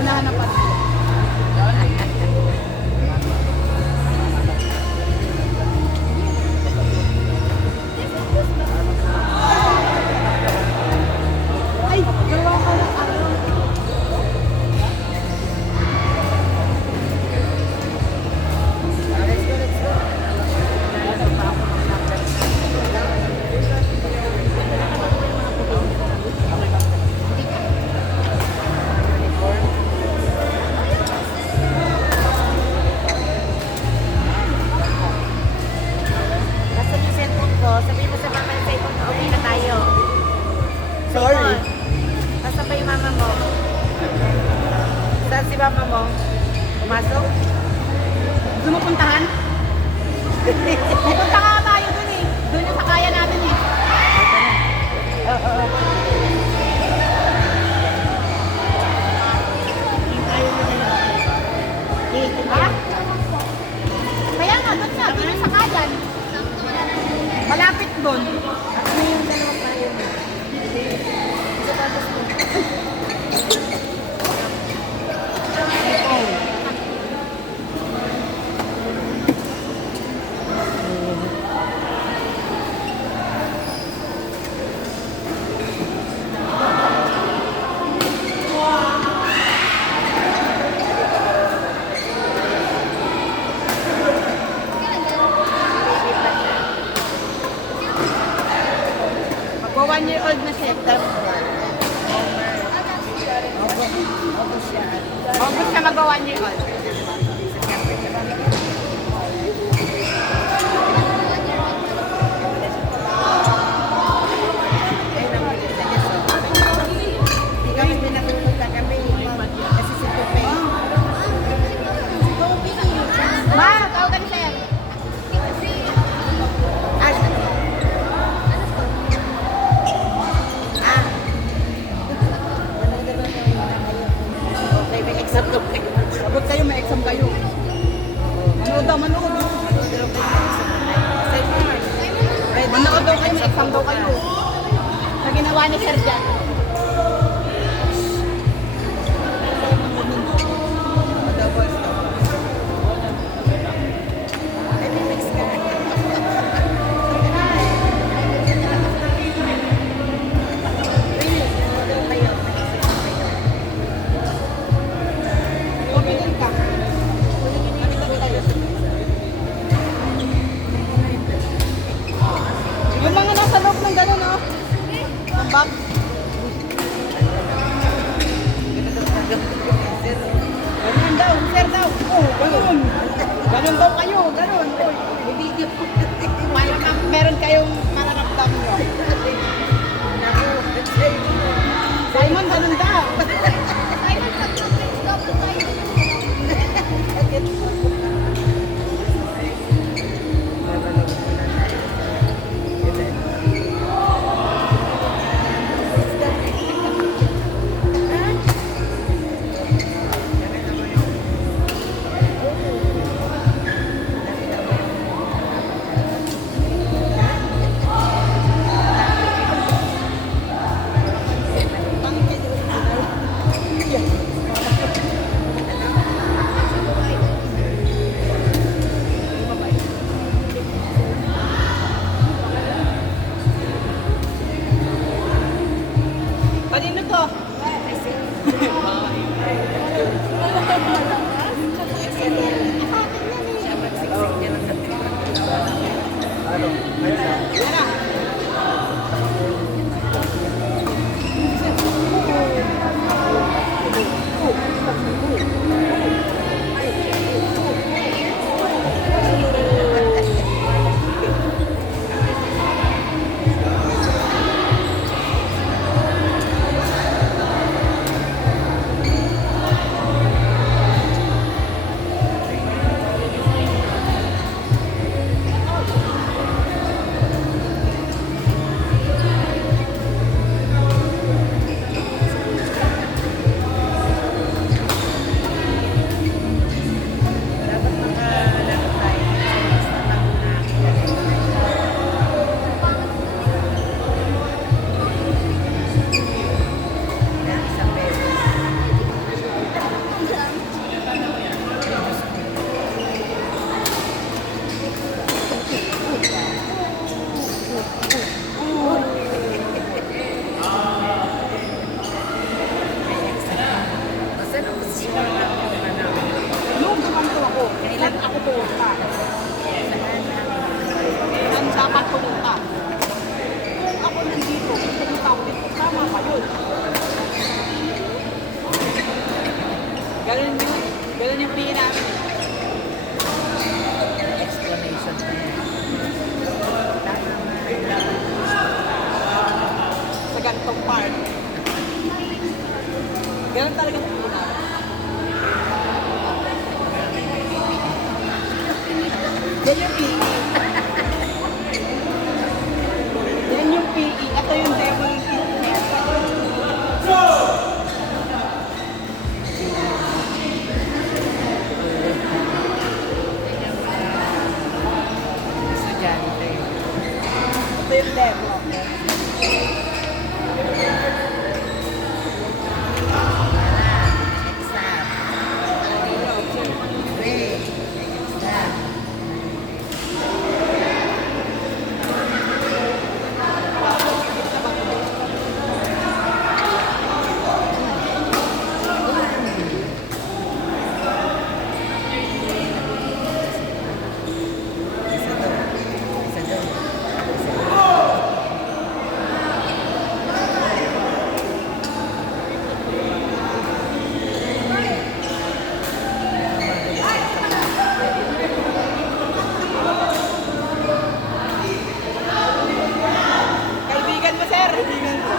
Unahan ng pati. Ay, gawa ka ng ano. Nasaan yung cellphone ko? Sabihin mo sa mama yung cellphone ko, uwi na tayo. Sorry. Nasaan ba yung mama mo? Saan si mama mo? Pumasok? Gusto mo puntahan? Pupunta nga tayo dun eh. Dun yung sakaya natin eh. Ha? Kaya nga, dun nga. Dun yung sakayan. Malapit dun. Ano yung dalawang tayo mo? Sapatos mo. Magwa 1 year old na siya. August siya magwa 1 year old. Hindi kami pinatulog kami. Kasi si Tupe. Ma, tawagan sir. Ah, okay, may exam to kayo. Abot kayo, may exam kayo. Manood daw, manood. Manood daw kayo, may exam daw kayo. Sa ginawa ni Sir Jan. Pumilin ka. Yung mga nasa loob ng gano'n, no? Ang box. Ganyan daw, sir daw. Oh, ganun. Ganun daw kayo, ganun. Oy, video. Para meron kayong mararamdaman nyo. Simon, ganun daw. Kanino to? Siya magsiksik niya ng sabi. Ganun talaga sa una. Yan yung PE. Yan yung PE. Ito yung devil fitness. Estudyante. Ito yung devil. Exam. Wait. Exam. Isa doon. Isa doon. Isa doon. Kaibigan mo, sir. Kaibigan mo.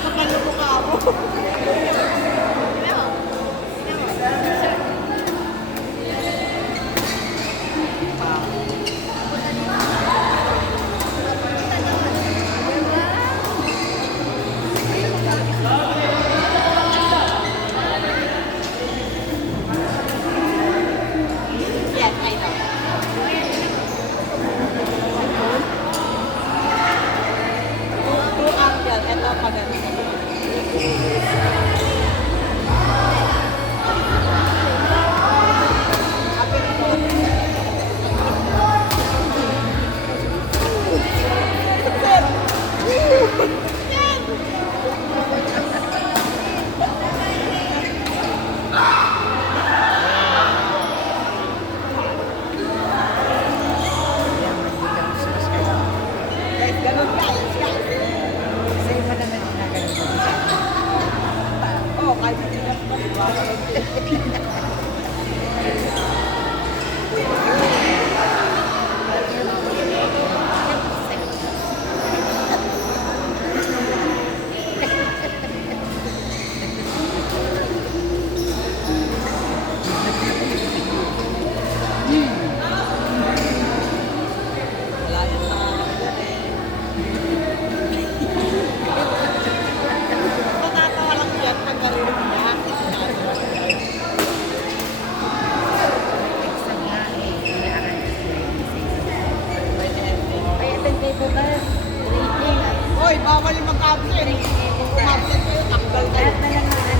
Kapal na mukha mo. Yes, I know. Two angle. Ito maganda. Guys, ganun guys. Sa'yo mo naman ginagawa mo. Oh, kahit hindi na pa, diba? Wala yan sa akin eh. Matatawa lang yan pag narinig niya. Exam nga eh. Kailangan Ay, attend kayo po ba? Rating. Hoy, bawal yung mag-absent. Rating kayo po umabsent kayo, takgal kayo. Lahat na lang ng ano,